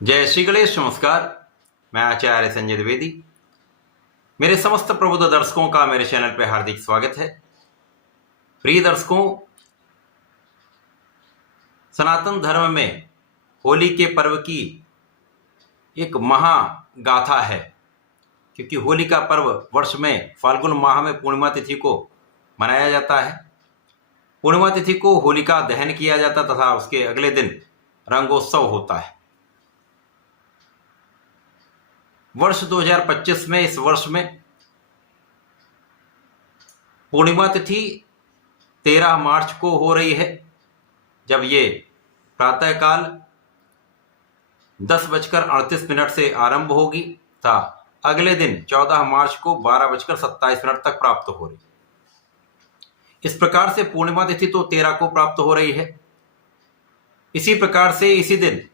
जय श्री गणेश। नमस्कार, मैं आचार्य संजय द्विवेदी। मेरे समस्त प्रबुद्ध दर्शकों का मेरे चैनल पर हार्दिक स्वागत है। प्रिय दर्शकों, सनातन धर्म में होली के पर्व की एक महागाथा है, क्योंकि होली का पर्व वर्ष में फाल्गुन माह में पूर्णिमा तिथि को मनाया जाता है। पूर्णिमा तिथि को होलिका दहन किया जाता तथा उसके अगले दिन रंगोत्सव होता है। वर्ष 2025 में, इस वर्ष में पूर्णिमा तिथि 13 मार्च को हो रही है, जब ये प्रातःकाल 10:38 से आरंभ होगी तथा अगले दिन 14 मार्च को 12:27 तक प्राप्त हो रही है। इस प्रकार से पूर्णिमा तिथि तो 13 को प्राप्त हो रही है। इसी प्रकार से इसी दिन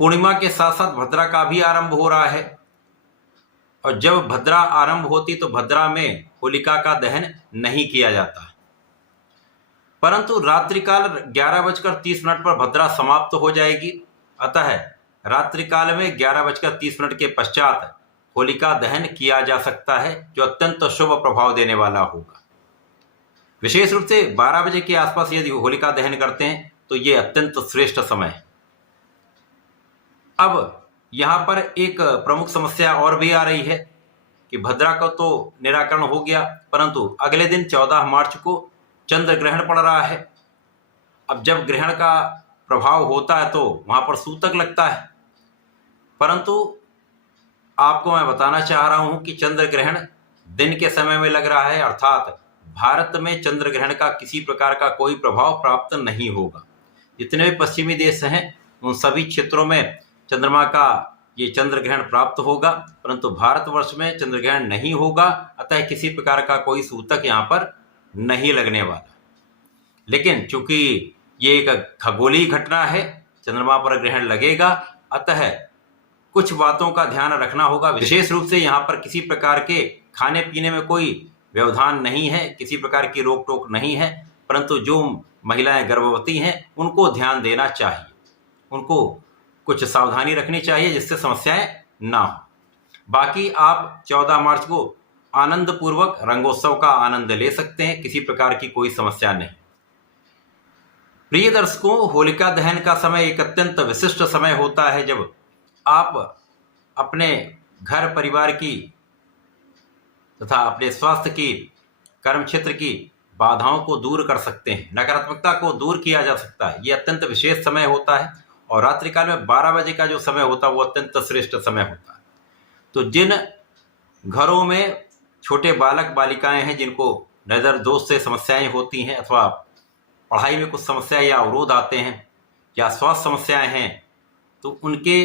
पूर्णिमा के साथ साथ भद्रा का भी आरंभ हो रहा है, और जब भद्रा आरंभ होती तो भद्रा में होलिका का दहन नहीं किया जाता, परंतु रात्रिकाल 11:30 पर भद्रा समाप्त हो जाएगी। अतः रात्रिकाल में 11:30 के पश्चात होलिका दहन किया जा सकता है, जो अत्यंत शुभ प्रभाव देने वाला होगा। विशेष रूप से 12 बजे के आसपास यदि होलिका दहन करते हैं तो ये अत्यंत श्रेष्ठ समय है। अब यहाँ पर एक प्रमुख समस्या और भी आ रही है कि भद्रा का तो निराकरण हो गया, परंतु अगले दिन 14 मार्च को चंद्र ग्रहण पड़ रहा है। अब जब ग्रहण का प्रभाव होता है तो वहाँ पर सूतक लगता है, परंतु आपको मैं बताना चाह रहा हूँ कि चंद्र ग्रहण दिन के समय में लग रहा है, अर्थात भारत में चंद्र ग्रहण का किसी प्रकार का कोई प्रभाव प्राप्त नहीं होगा। जितने भी पश्चिमी देश हैं उन सभी क्षेत्रों में चंद्रमा का ये चंद्र ग्रहण प्राप्त होगा, परंतु भारतवर्ष में चंद्र ग्रहण नहीं होगा। अतः किसी प्रकार का कोई सूतक यहाँ पर नहीं लगने वाला। लेकिन चूंकि ये एक खगोलीय घटना है, चंद्रमा पर ग्रहण लगेगा, अतः कुछ बातों का ध्यान रखना होगा। विशेष रूप से यहाँ पर किसी प्रकार के खाने पीने में कोई व्यवधान नहीं है, किसी प्रकार की रोक टोक नहीं है, परंतु जो महिलाएं गर्भवती हैं उनको ध्यान देना चाहिए, उनको कुछ सावधानी रखनी चाहिए जिससे समस्याएं ना हो। बाकी आप 14 मार्च को आनंद पूर्वक रंगोत्सव का आनंद ले सकते हैं, किसी प्रकार की कोई समस्या नहीं। प्रिय दर्शकों, होलिका दहन का समय एक अत्यंत विशिष्ट समय होता है, जब आप अपने घर परिवार की तथा अपने स्वास्थ्य की, कर्म क्षेत्र की बाधाओं को दूर कर सकते हैं, नकारात्मकता को दूर किया जा सकता है। ये अत्यंत विशेष समय होता है, और रात्रिकाल में 12 बजे का जो समय होता है वो अत्यंत श्रेष्ठ समय होता है। तो जिन घरों में छोटे बालक बालिकाएं हैं, जिनको नज़र दोष से समस्याएं होती हैं, अथवा पढ़ाई में कुछ समस्या या अवरोध आते हैं, या स्वास्थ्य समस्याएं हैं, तो उनके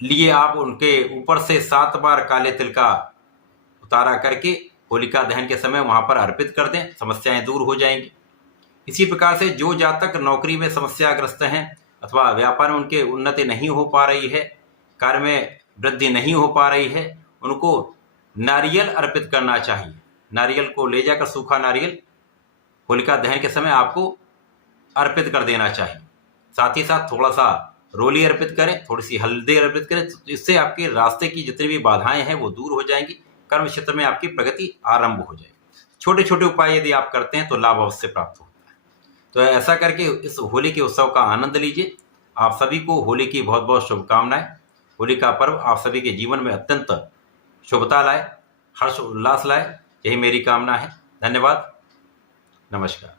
लिए आप उनके ऊपर से 7 बार काले तिल का उतारा करके होलिका दहन के समय वहाँ पर अर्पित कर दें, समस्याएं दूर हो जाएंगी। इसी प्रकार से जो जातक नौकरी में समस्याग्रस्त हैं, अथवा व्यापार में उनके उन्नति नहीं हो पा रही है, कार्य में वृद्धि नहीं हो पा रही है, उनको नारियल अर्पित करना चाहिए। नारियल को ले जाकर, सूखा नारियल होलिका दहन के समय आपको अर्पित कर देना चाहिए। साथ ही साथ थोड़ा सा रोली अर्पित करें, थोड़ी सी हल्दी अर्पित करें, तो इससे आपके रास्ते की जितनी भी बाधाएं हैं वो दूर हो जाएंगी, कर्म क्षेत्र में आपकी प्रगति आरंभ हो जाएगी। छोटे छोटे उपाय यदि आप करते हैं तो लाभ अवश्य प्राप्त होता है। तो ऐसा करके इस होली के उत्सव का आनंद लीजिए। आप सभी को होली की बहुत बहुत शुभकामनाएं। होली का पर्व आप सभी के जीवन में अत्यंत शुभता लाए, हर्ष उल्लास लाए, यही मेरी कामना है। धन्यवाद, नमस्कार।